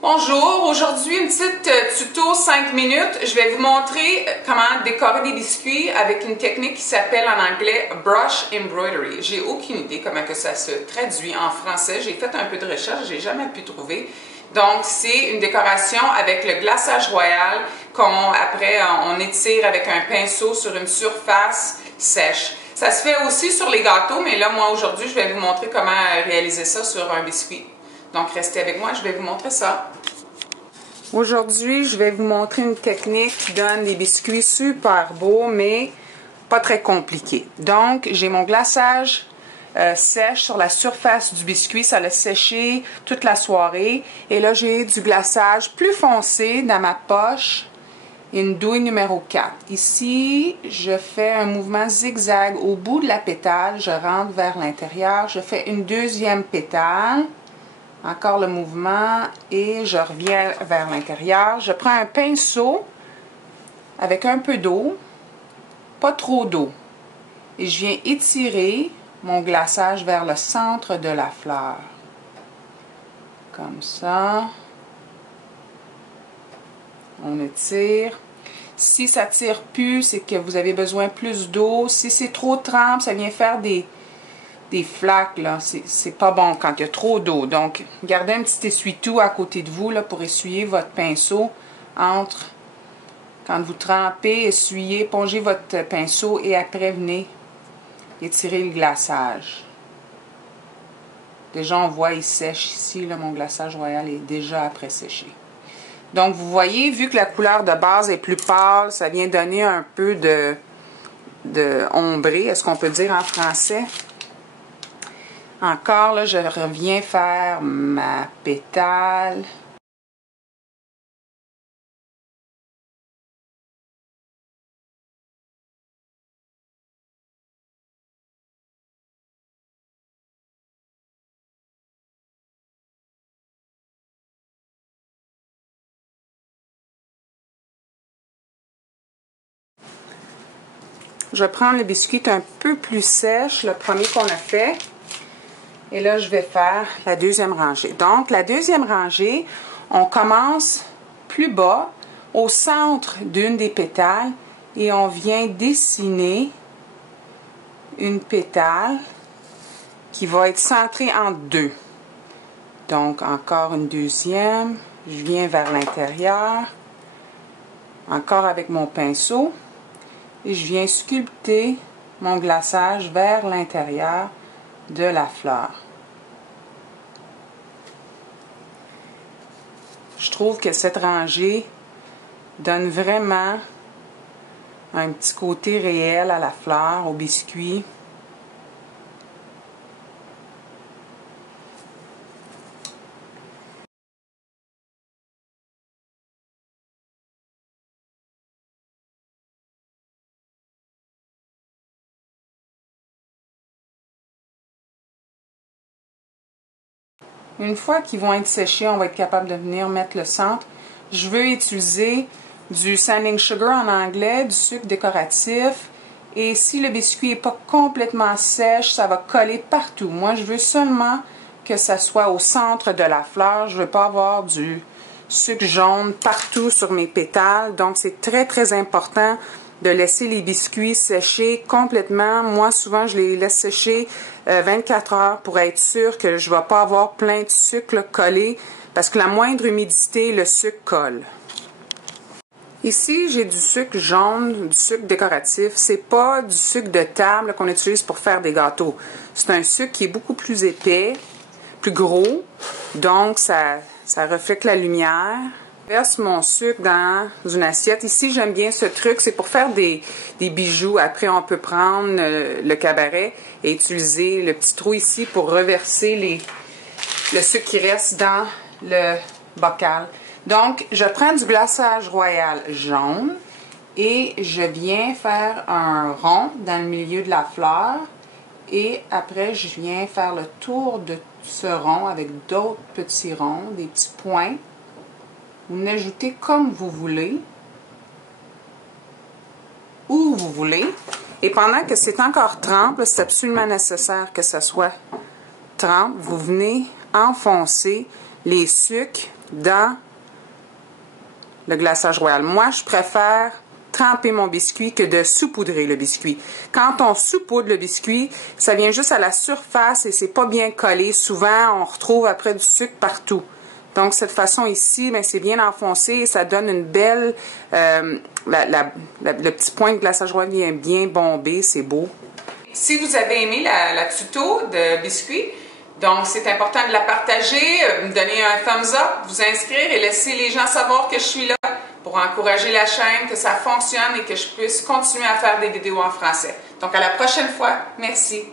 Bonjour, aujourd'hui une petite tuto 5 minutes. Je vais vous montrer comment décorer des biscuits avec une technique qui s'appelle en anglais brush embroidery. J'ai aucune idée comment que ça se traduit en français. J'ai fait un peu de recherche, j'ai jamais pu trouver. Donc c'est une décoration avec le glaçage royal après on étire avec un pinceau sur une surface sèche. Ça se fait aussi sur les gâteaux, mais là moi aujourd'hui je vais vous montrer comment réaliser ça sur un biscuit. Donc, restez avec moi, je vais vous montrer ça. Aujourd'hui, je vais vous montrer une technique qui donne des biscuits super beaux, mais pas très compliqués. Donc, j'ai mon glaçage sèche sur la surface du biscuit. Ça l'a séché toute la soirée. Et là, j'ai du glaçage plus foncé dans ma poche. Une douille numéro 4. Ici, je fais un mouvement zigzag au bout de la pétale. Je rentre vers l'intérieur. Je fais une deuxième pétale. Encore le mouvement et je reviens vers l'intérieur. Je prends un pinceau avec un peu d'eau, pas trop d'eau, et je viens étirer mon glaçage vers le centre de la fleur. Comme ça. On étire. Si ça ne tire plus, c'est que vous avez besoin plus d'eau. Si c'est trop trempe, ça vient faire des flaques, là, c'est pas bon quand il y a trop d'eau. Donc, gardez un petit essuie-tout à côté de vous là, pour essuyer votre pinceau quand vous trempez, essuyez, pongez votre pinceau et après venez étirer le glaçage. Déjà, on voit, il sèche ici, là, mon glaçage royal est déjà après séché. Donc, vous voyez, vu que la couleur de base est plus pâle, ça vient donner un peu de ombré, est-ce qu'on peut dire en français? Encore, là, je reviens faire ma pétale. Je prends le biscuit un peu plus sèche, le premier qu'on a fait. Et là, je vais faire la deuxième rangée. Donc, la deuxième rangée, on commence plus bas, au centre d'une des pétales, et on vient dessiner une pétale qui va être centrée en deux. Donc, encore une deuxième. Je viens vers l'intérieur, encore avec mon pinceau, et je viens sculpter mon glaçage vers l'intérieur de la fleur. Je trouve que cette rangée donne vraiment un petit côté réel à la fleur, au biscuit. Une fois qu'ils vont être séchés, on va être capable de venir mettre le centre. Je veux utiliser du sanding sugar en anglais, du sucre décoratif. Et si le biscuit n'est pas complètement sèche, ça va coller partout. Moi, je veux seulement que ça soit au centre de la fleur. Je ne veux pas avoir du sucre jaune partout sur mes pétales. Donc, c'est très, très important de laisser les biscuits sécher complètement. Moi, souvent, je les laisse sécher 24 heures pour être sûr que je ne vais pas avoir plein de sucre collé parce que la moindre humidité, le sucre colle. Ici, j'ai du sucre jaune, du sucre décoratif. C'est pas du sucre de table qu'on utilise pour faire des gâteaux. C'est un sucre qui est beaucoup plus épais, plus gros, donc ça reflète la lumière. Je verse mon sucre dans une assiette. Ici, j'aime bien ce truc, c'est pour faire des bijoux. Après, on peut prendre le cabaret et utiliser le petit trou ici pour reverser le sucre qui reste dans le bocal. Donc, je prends du glaçage royal jaune et je viens faire un rond dans le milieu de la fleur. Et après, je viens faire le tour de ce rond avec d'autres petits ronds, des petits points. Vous l'ajoutez comme vous voulez, où vous voulez. Et pendant que c'est encore trempe, c'est absolument nécessaire que ça soit trempe, vous venez enfoncer les sucres dans le glaçage royal. Moi, je préfère tremper mon biscuit que de saupoudrer le biscuit. Quand on saupoudre le biscuit, ça vient juste à la surface et c'est pas bien collé. Souvent, on retrouve après du sucre partout. Donc, cette façon ici, c'est bien enfoncé et ça donne une belle... le petit point de glaçage royal vient bien bomber, c'est beau. Si vous avez aimé la tuto de biscuit, donc c'est important de la partager, me donner un thumbs up, vous inscrire et laisser les gens savoir que je suis là pour encourager la chaîne, que ça fonctionne et que je puisse continuer à faire des vidéos en français. Donc, à la prochaine fois. Merci.